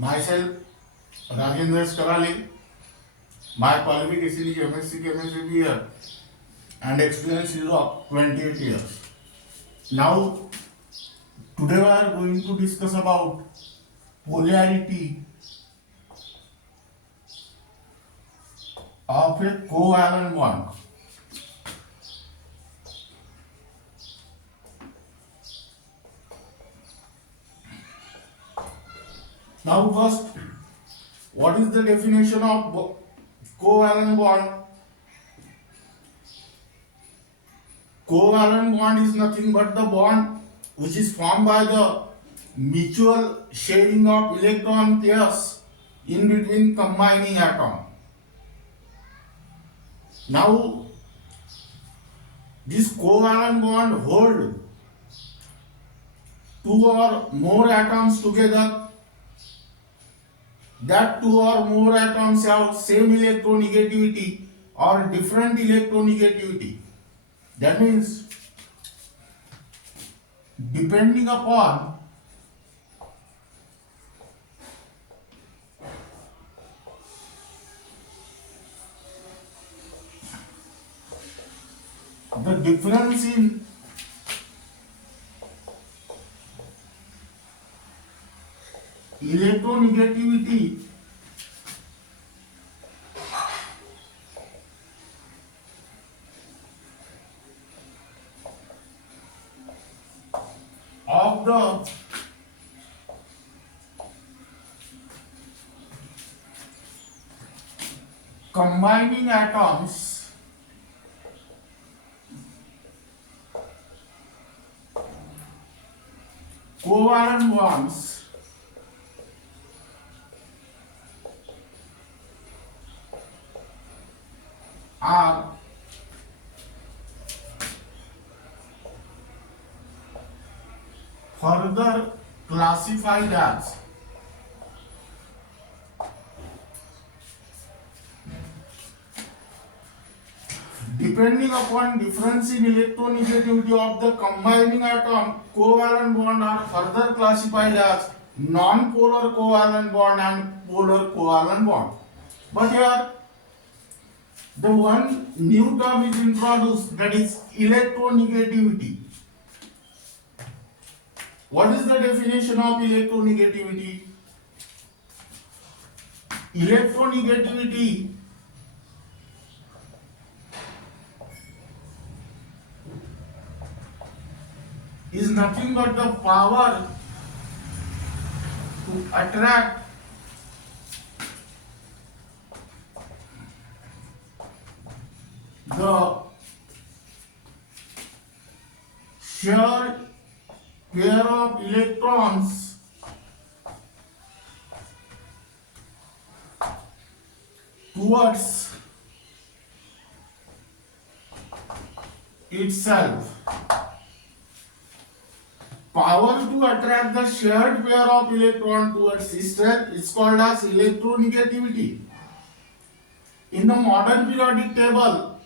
Myself, Rajendra Karale. My qualification is MSc Chemistry year and experience is of 28 years. Now, today we are going to discuss about polarity of a covalent bond. Now first, what is the definition of covalent bond? Covalent bond is nothing but the bond which is formed by the mutual sharing of electron pairs in between combining atom. Now, this covalent bond hold two or more atoms together. That two or more atoms have same electronegativity or different electronegativity. That means, depending upon the difference in electronegativity of the combining atoms covalent bonds are further classified as depending upon difference in electronegativity of the combining atom, covalent bond are further classified as non-polar covalent bond and polar covalent bond. But here, the one new term is introduced, that is electronegativity. What is the definition of electronegativity? Electronegativity is nothing but the power to attract the shared pair of electrons towards itself. Power to attract the shared pair of electron towards itself is called as electronegativity. In the modern periodic table,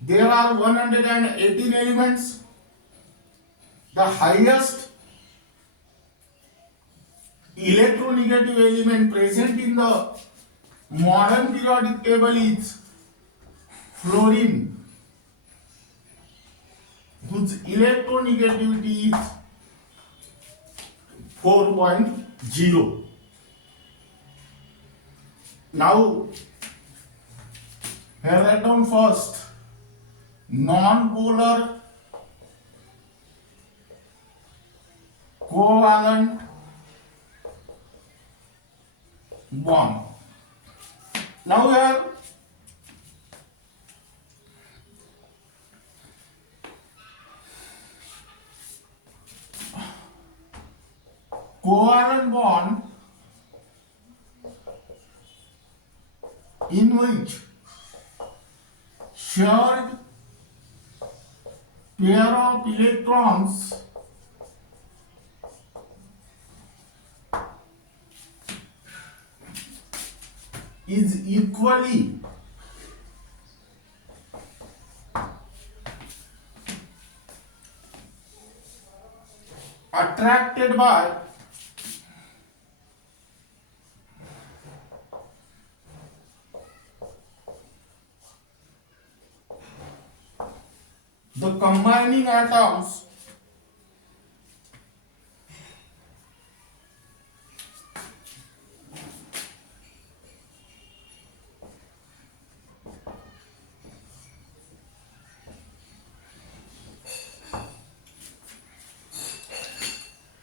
there are 118 elements. The highest electronegative element present in the modern periodic table is fluorine, whose electronegativity is 4.0. Now, here write down first non-polar covalent bond. Now here covalent bond in which shared pair of electrons is equally attracted by the combining atoms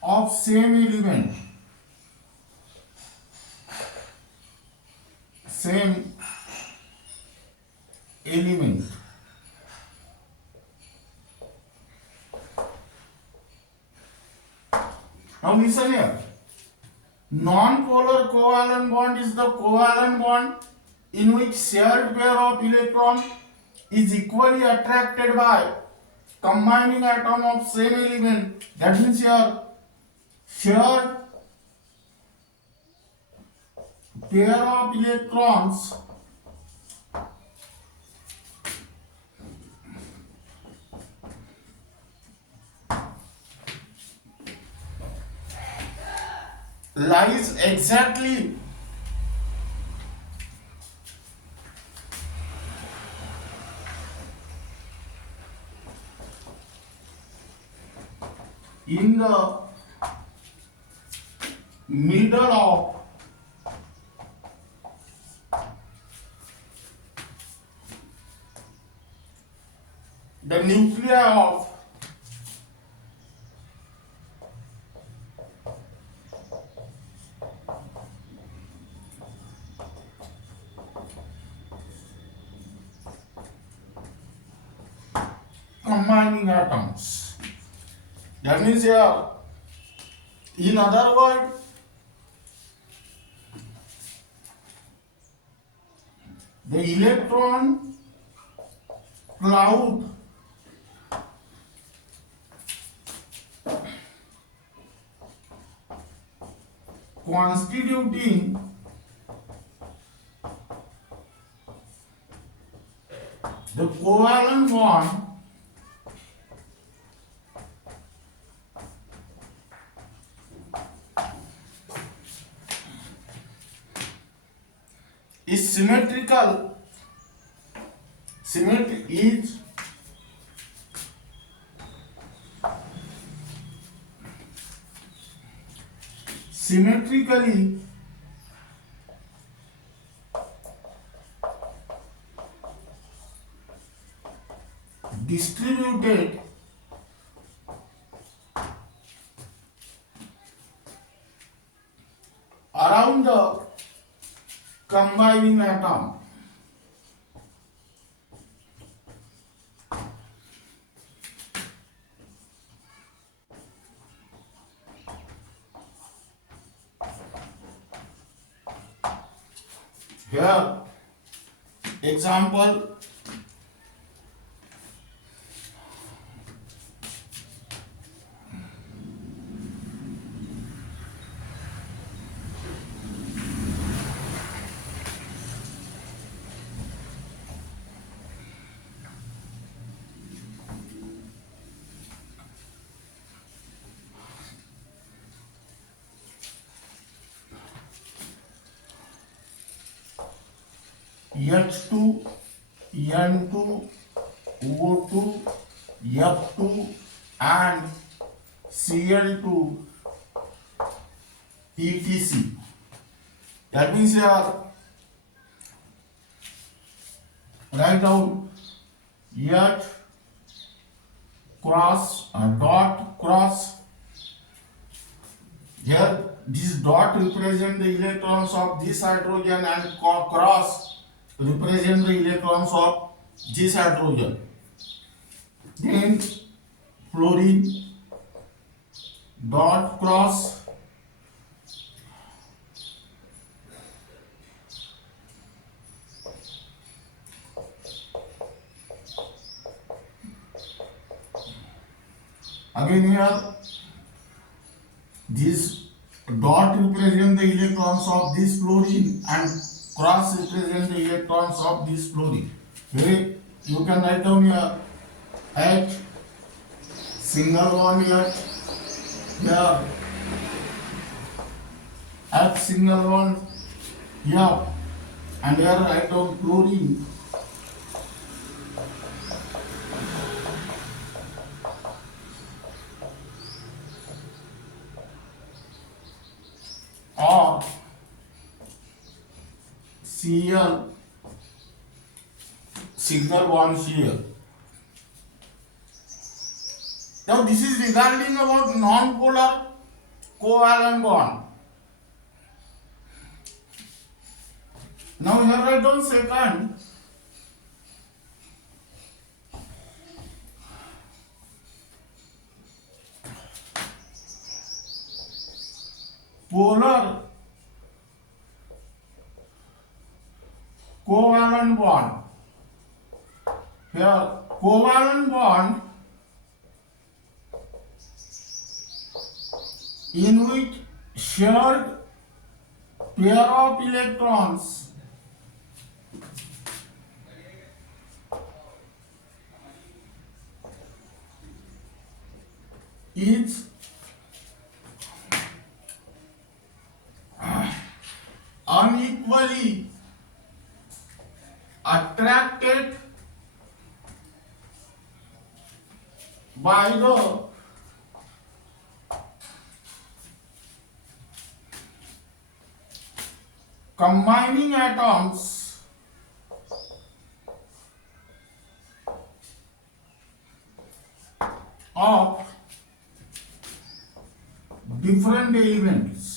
of same element, same element now listen here. Non-polar covalent bond is the covalent bond in which shared pair of electron is equally attracted by combining atom of same element. That means here shared pair of electrons lies exactly in the middle of the nuclei of combining atoms. That means here, in other words, the electron cloud constituting the covalent bond is symmetrical. Symmetry is symmetrically distributed around the combining atom. Here, example, H2, N2, O2, F2 and Cl2 etc. That means here write down H cross dot cross. Here this dot represent the electrons of this hydrogen and cross represent the electrons of this hydrogen. Then fluorine dot cross again here this dot represent the electrons of this fluorine and cross represent the electrons of this fluorine. Here you can write down here H single bond H here H single bond here and here write down chlorine Cl, single bond Cl. Now this is regarding about non-polar covalent bond. Now here write down second. Polar covalent bond. Here covalent bond in which shared pair of electrons is unequally attracted by the combining atoms of different elements.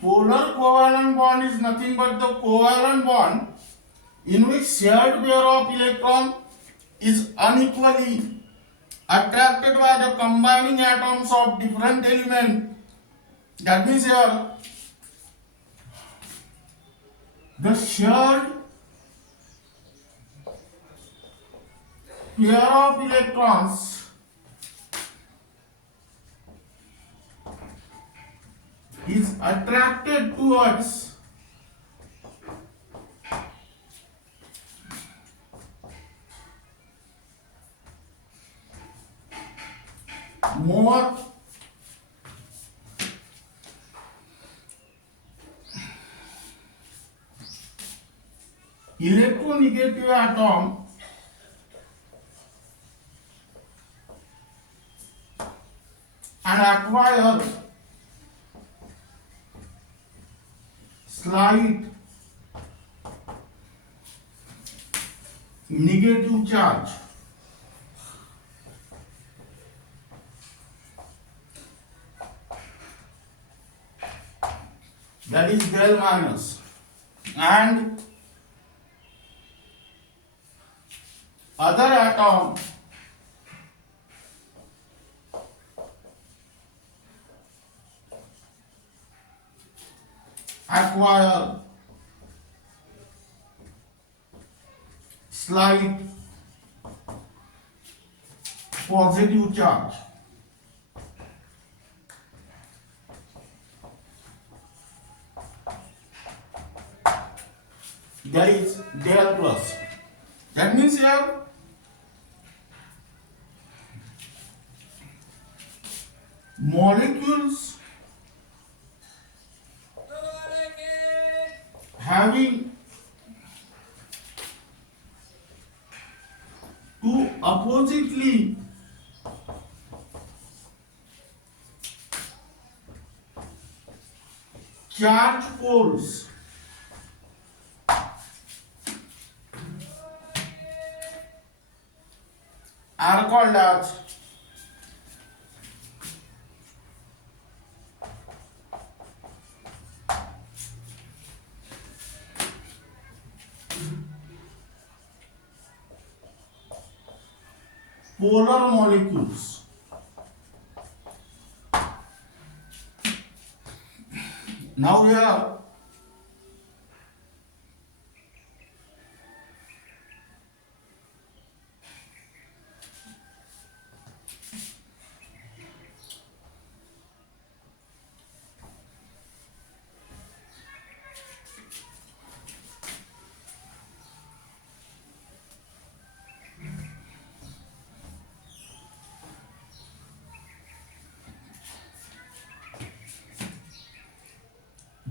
Polar covalent bond is nothing but the covalent bond in which shared pair of electron is unequally attracted by the combining atoms of different element. That means here the shared pair of electrons is attracted towards more electronegative atom and acquire slight negative charge. That is Bell minus, and other atom acquire slight positive charge. That is del plus. That means here molecules having two oppositely charged poles are called as polar molecules. Now here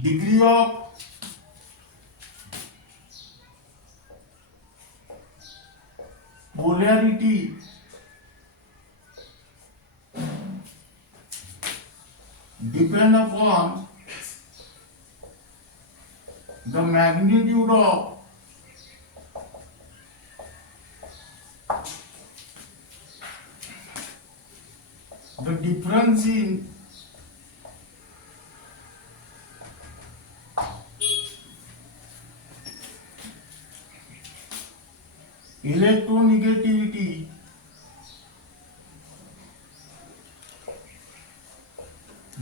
degree of polarity depend upon the magnitude of the difference in electronegativity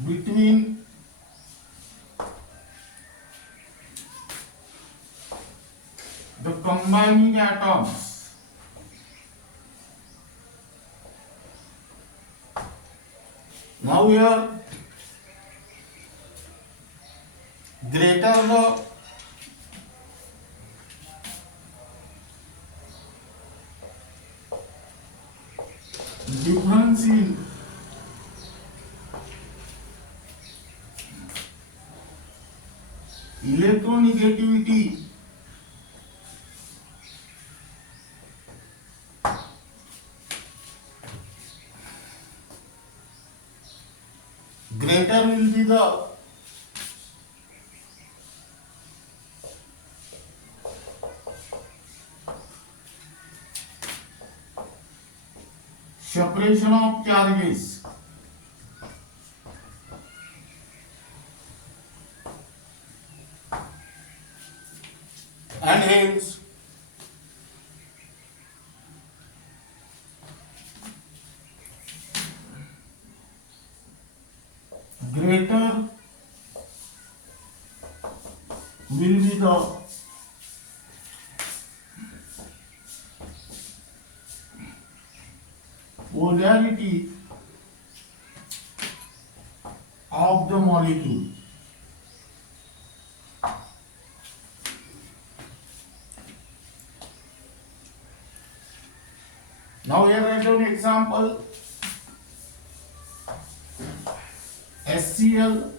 between the combining atoms. Now here, greater the difference in electronegativity greater will be the separation of charges, and hence greater will be the polarity of the molecule. Now here I have an example. HCl.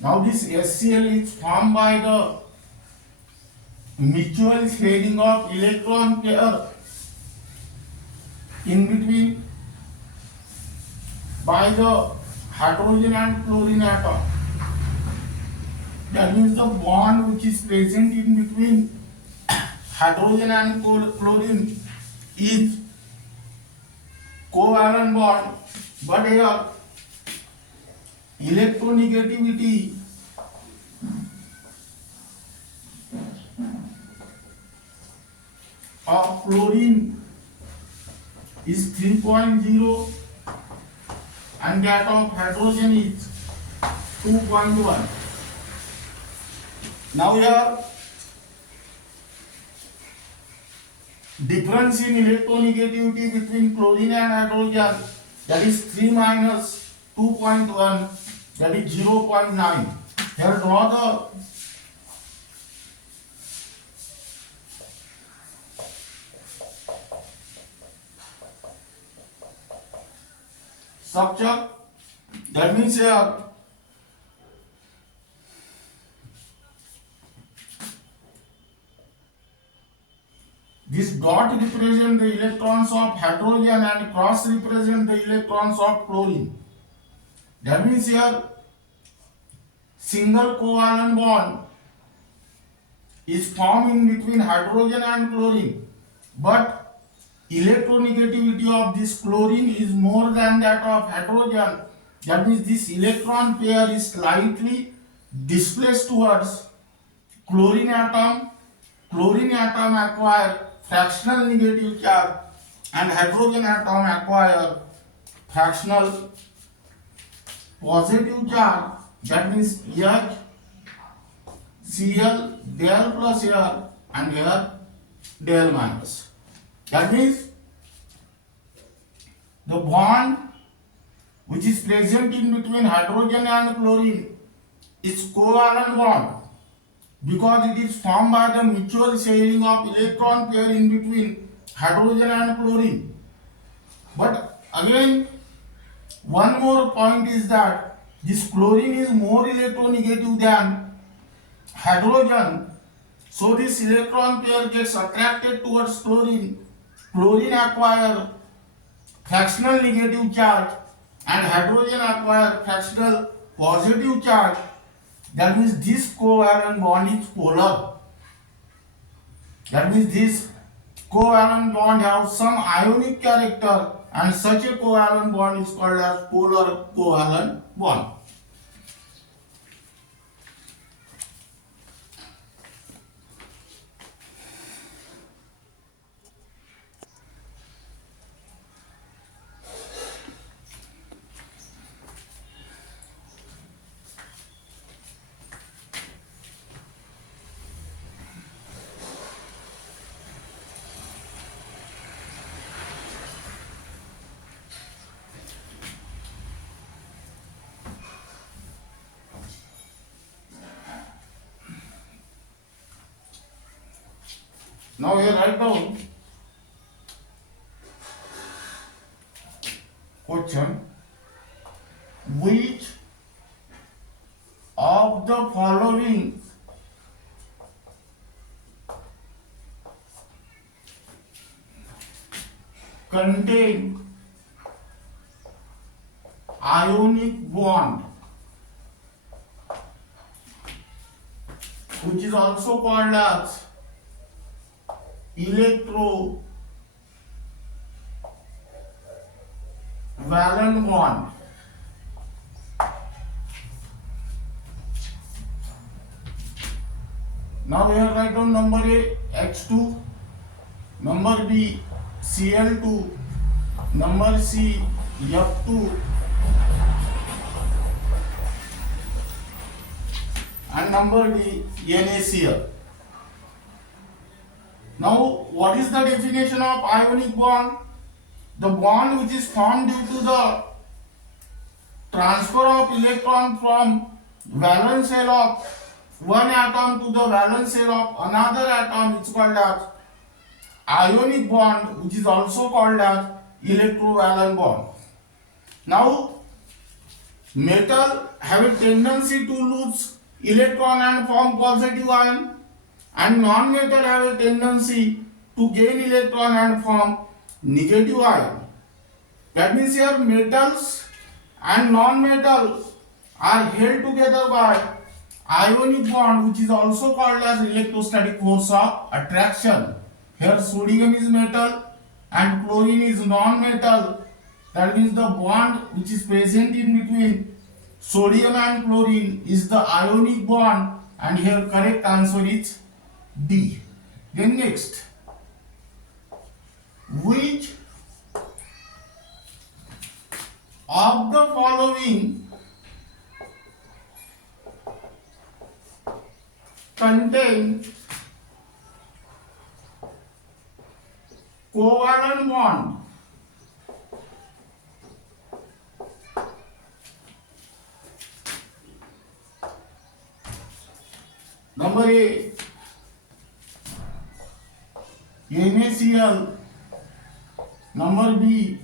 Now this HCl is formed by the mutual sharing of electron pair in between by the hydrogen and chlorine atom. That means the bond which is present in between hydrogen and chlorine is covalent bond, but here electronegativity of chlorine is 3.0 and that of hydrogen is 2.1. Now here difference in electronegativity between chlorine and hydrogen, that is 3 minus 2.1, that is 0.9. Here draw the structure. That means here this dot represent the electrons of hydrogen and cross represent the electrons of chlorine. That means here single covalent bond is formed in between hydrogen and chlorine, but electronegativity of this chlorine is more than that of hydrogen. That means this electron pair is slightly displaced towards chlorine atom. Chlorine atom acquire fractional negative charge and hydrogen atom acquire fractional positive charge. That means H Cl del plus here and here del minus. That means the bond which is present in between hydrogen and chlorine is covalent bond because it is formed by the mutual sharing of electron pair in between hydrogen and chlorine. But again, one more point is that this chlorine is more electronegative than hydrogen, so this electron pair gets attracted towards chlorine. Chlorine acquire fractional negative charge and hydrogen acquire fractional positive charge, that means this covalent bond is polar. That means this covalent bond has some ionic character, and such a covalent bond is called as polar covalent bond. Now here write down question: which of the following contain ionic bond, which is also called as electrovalent bond? Now here write down number A H2, number B Cl2, number C F2, and number D NaCl. Now what is the definition of ionic bond? The bond which is formed due to the transfer of electron from valence shell of one atom to the valence shell of another atom is called as ionic bond, which is also called as electrovalent bond. Now metal have a tendency to lose electron and form positive ion, and non-metal have a tendency to gain electron and form negative ion. That means here metals and non-metals are held together by ionic bond, which is also called as electrostatic force of attraction. Here sodium is metal and chlorine is non-metal. That means the bond which is present in between sodium and chlorine is the ionic bond, and here correct answer is D. Then next, which of the following contain covalent bond? Number A NaCl, number B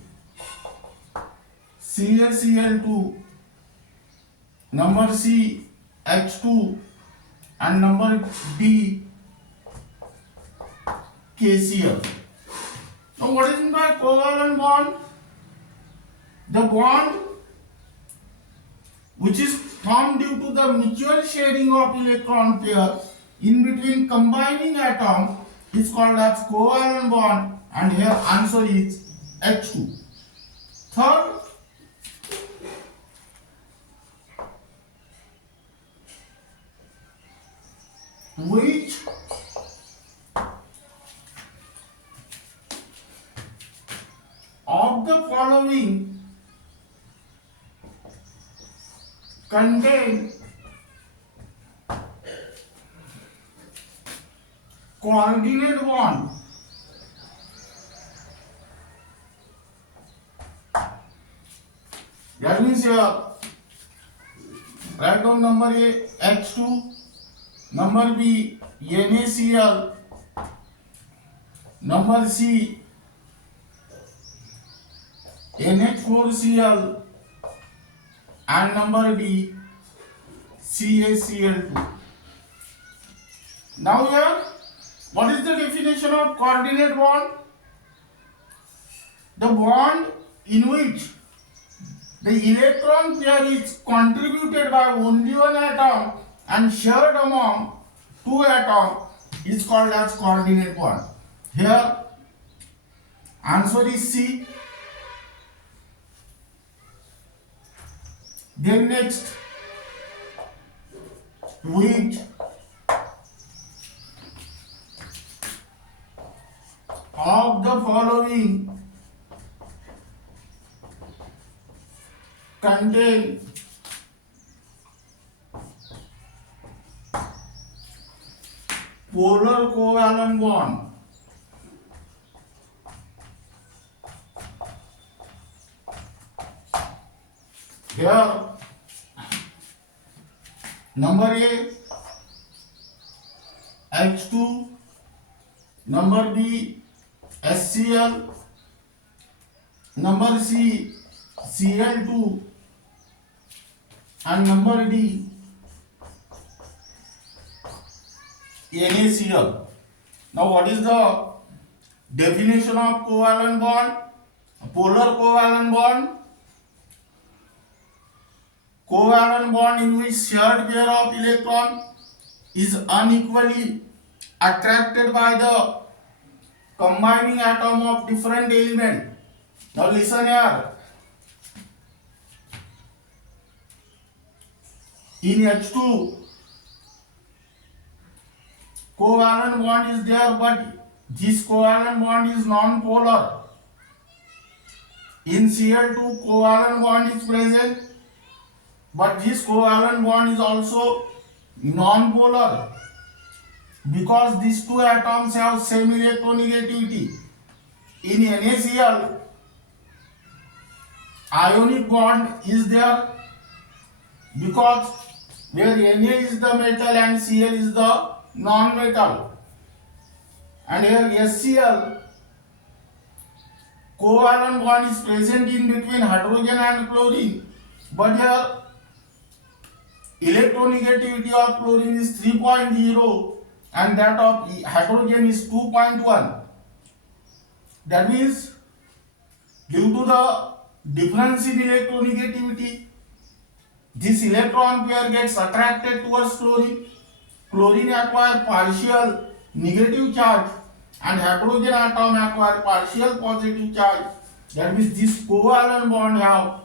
CaCl2, number C H2, and number D KCl. Now what is meant by covalent bond? The bond which is formed due to the mutual sharing of electron pair in between combining atoms is called as covalent bond, and here answer is H2. Third, which of the following contain coordinate bond? That means here write down number A H2, number B NaCl, number C NH4Cl, and number D CaCl2. Now here, what is the definition of coordinate bond? The bond in which the electron pair is contributed by only one atom and shared among two atoms is called as coordinate bond. Here answer is C. Then next, which of the following contain polar covalent bond? Here, number A, H2, number B, HCl, number C, Cl2, and number D, NaCl. Now, what is the definition of covalent bond? Polar covalent bond. Covalent bond in which shared pair of electron is unequally attracted by the combining atom of different element. Now listen here. In H2, covalent bond is there, but this covalent bond is non-polar. In Cl2, covalent bond is present, but this covalent bond is also non-polar because these two atoms have same electronegativity. In NaCl, ionic bond is there because where Na is the metal and Cl is the non-metal. And here HCl, covalent bond is present in between hydrogen and chlorine, but here electronegativity of chlorine is 3.0 and that of hydrogen is 2.1. That means due to the difference in electronegativity, this electron pair gets attracted towards chlorine. Chlorine acquire partial negative charge and hydrogen atom acquire partial positive charge. That means this covalent bond have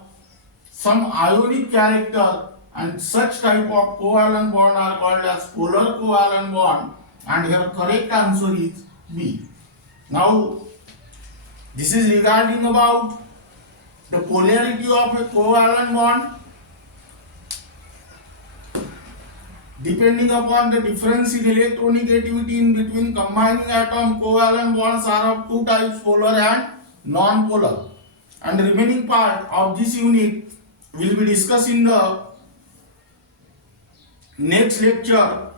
some ionic character, and such type of covalent bond are called as polar covalent bond, and here correct answer is B. Now this is regarding about the polarity of a covalent bond. Depending upon the difference in electronegativity in between combining atom, covalent bonds are of two types, polar and non-polar. And the remaining part of this unit will be discussed in the next lecture.